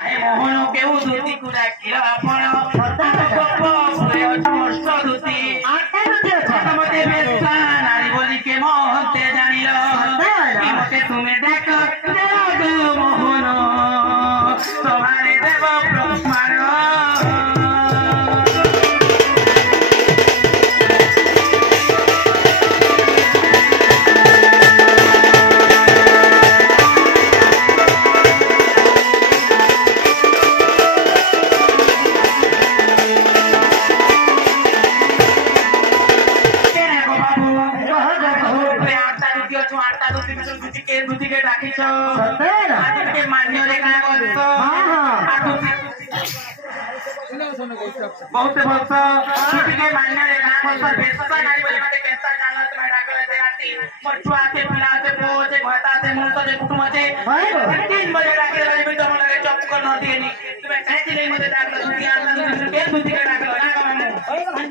मोहन केउ धुती को डाकिल आपण धुती मते बेसा नारी बोली के मोहते जानिल मते तुम्हें डाक मोहन तुम्हारे देव प्रमाण बहुत वर्ष के मान्य रे गां वर्ष बेसा नारी बोले मते कैसा जानो तुम्हें डाकल से आती मछुआ से पिला से पोचे घटा से मुंह से कुटुंब से 3 बजे डाकल वाली भी तुम लगे चुप कर न दिएनी तुम्हें कहती नहीं मते डाकल दुनिया अंदर के दुती के डाकल ना कमामु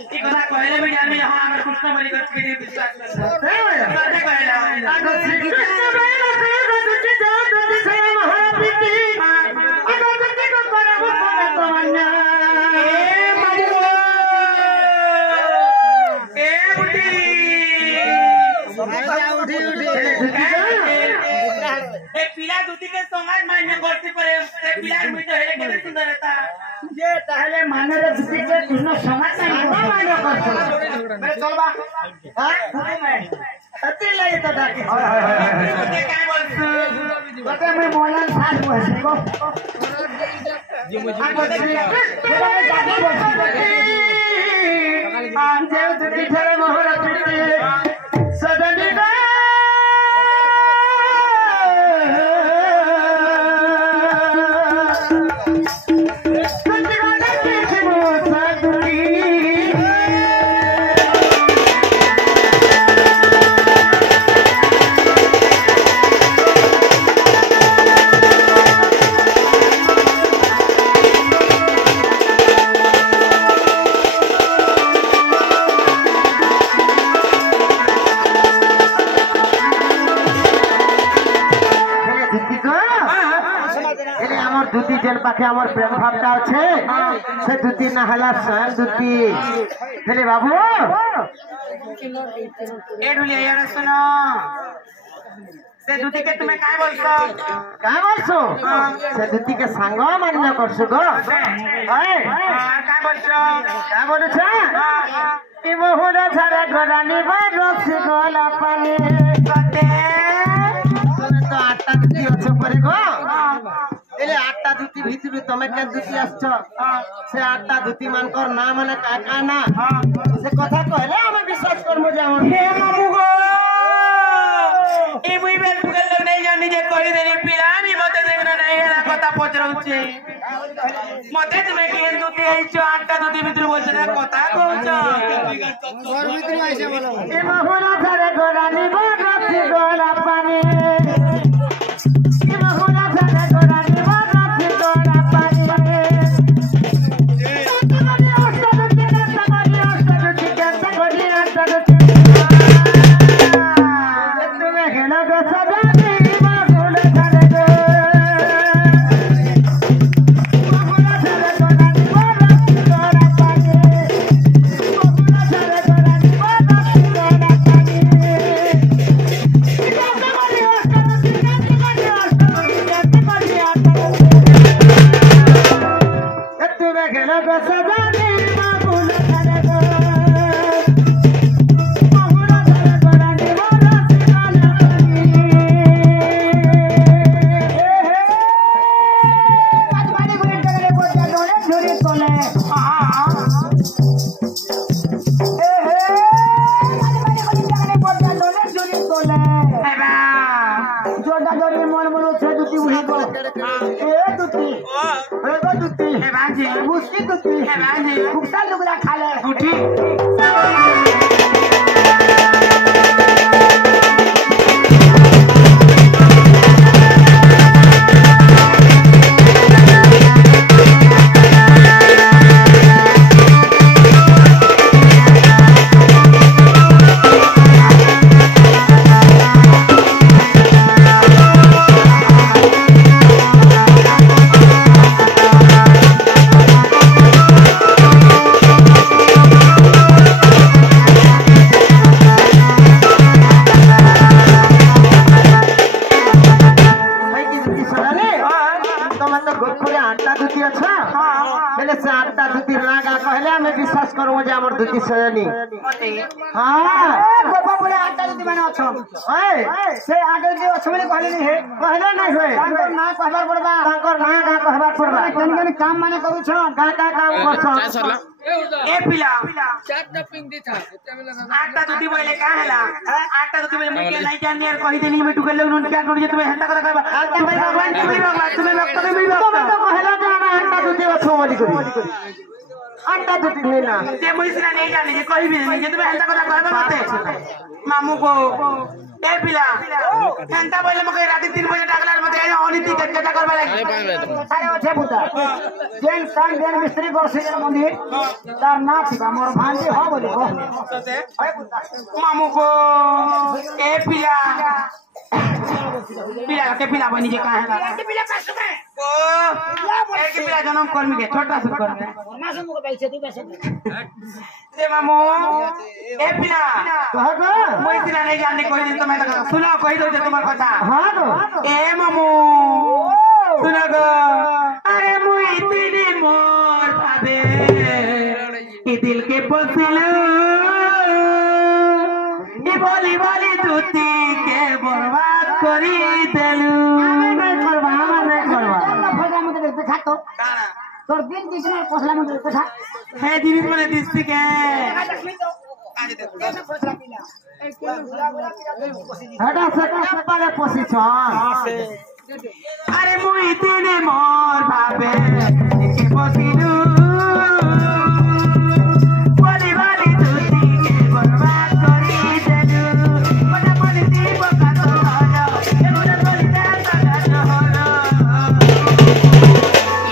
ई कथा कहले भी जानी हां हमर कृष्ण बलि कर के विश्वास कर कैसे कहला आगो श्री कृष्ण बलि से दुती जा दुती से महाप्रीति आगो दुती को परम पवन पिला दूती के समाज मान्य करती पर पिला में तो हेले केते सुंदर रहता जे ताहले माने रे दूती के कृष्ण समाज मान्य करतो मैं चलबा हां मैं अति लई तो डाके ते काय बोलछ बते मैं मोहन साथ बसे को आगो श्री कृष्ण जाके आम जे दूती ठरे मोहरा दूती सदनी दूती जेल पाखे हमर प्रेम भावटा আছে से दूती ना हला स्वयं दूती हेले बाबू ए ढुलिया यार सुनो से दूती के तुम्हें काय बोलছো से दूती के संग मान्य करছো गो हाय काय बोलছো ई बहुरा छाड़ा गरानी बरस गोला पानी कते তুমি তো আটটা दूती আছে পরে গো एले 8टा दूती भितर तमे के दूती आछो से 8टा दूती मानकर ना माने काका ना से कथा कहले हम विश्वास करमु जे हे मामू गो ए मुई बेल पुगल नहीं जानी जे कहि देनी पिलामी मते देना नहीं एला कथा पचरउछे मते तुमे के दूती आइछो 8टा दूती भितर बोलछे कथा कहछो घर भितर आइछे बोलो ए महुरा धरे गोरानी बरसी गोला पानी ए महुरा धरे गोरानी तो गोखुरे आटा दुती अच्छा पहले से आटा दुती लागा कहले हमें विश्वास करू जे हमर दुती सजनी हां बाबा बोले आटा दुती माने अच्छो ओए से आगे जे अच्छो बोले कहले नहीं होए तांकर ना कहबार पड़बा तांकर ना का कहबार पड़बा कन काम माने करू छ का काम करछ ए पिला चारटा पिंग दी था आटा दुती बोले का हला आटा दुती बोले मैं नहीं जान यार कहि देनी मैं टुकल लोग क्या करू जे तुम्हें हंता कर कहबा भगवान तुम्हें वक्त में वक्त तो कहला जे हम आटा दुती अच्छो बोली करी आटा दुती नहीं ना जे मुइसना नहीं जाने जे कहि भी नहीं जे तुम्हें हंता कर कहबा मते मामू को ए पिला हंता बोले मके रात 3 बजे डाकलार मते अनिति कटा करबा लागी अरे ओछे पुता जेन सान जेन मिस्त्री गोरसिन मंदिर तार ना थिबा मोर भांजी हो बोली को अरे पुता मामू को ए पिला पिला के पिला बनी जे कहां है के पिला पास में ओ ए के पिला जन्म कर्मी के छोटा से कर ना से मुके पैसे दी पैसे दे मामू ए पिला कह ग मैं पिला नहीं जानने कोई दिन तो मैं सुनो कहि दो जे तुम्हार कथा हां तो ए मामू सुनो गो अरे मुई इतने मोर भाबे कि दिल के पसिलू ई बोली बोली दूती के बर्बाद करी देलू नहीं करबा फटा मत देखा तो तोर दिन दिसना पोसला मत देखा है दिन बोले दिसती के हटा सका पाले पोसी छ अरे मुई इतने मोर भाबे के पसिलू बोली बोली दूती के बर्बाद करी देलू बड़ा बोली दी बका तो आजा ए बड़ा बोली दा ता होलो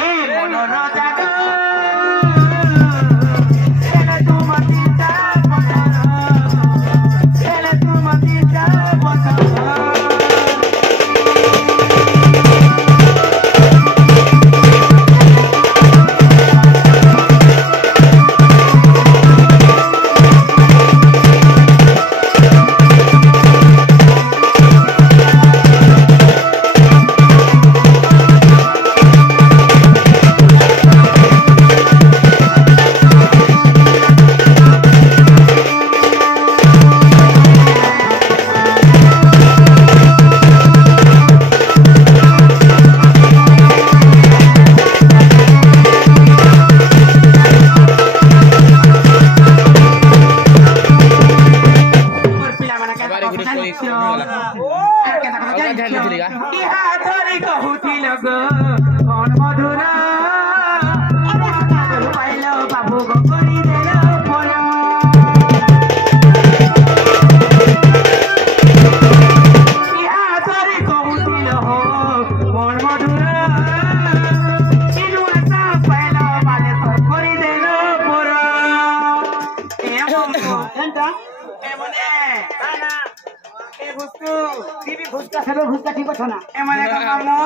ए मोनो रोजा गो एला तू मतीता एला तू मतीता भुसका ठीक छ ना ए माने मामू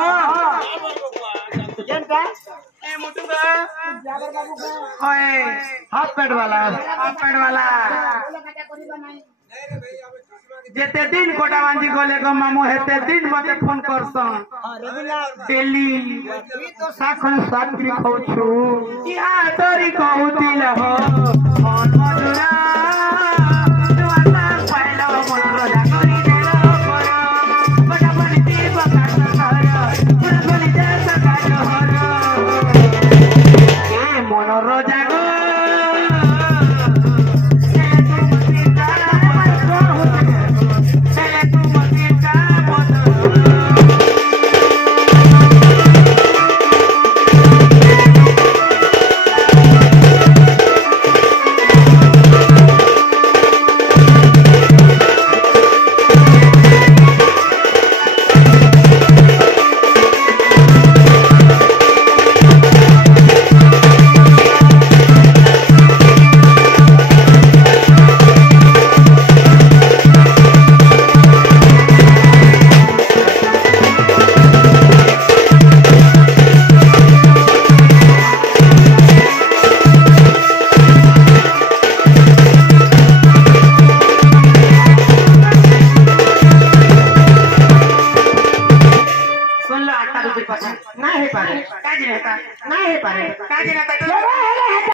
जनता ए मोटूगा होए हाथ पेट वाला जेते दिन कोटा बांधी गोले को मामू हेते दिन मते फोन करसन डेली ई तो साखन सात्री खाऊ छु इहा तोरी कहूतिल हो मन मधुरा तुआता पहिलो मन रोजा करी देलो पर कोटा बांधी बका सर पूरा बोली दे सका जोहर ए मन रोजा गो दुई पछा ना हे पारे काजी रहता ना हे पारे काजी रहता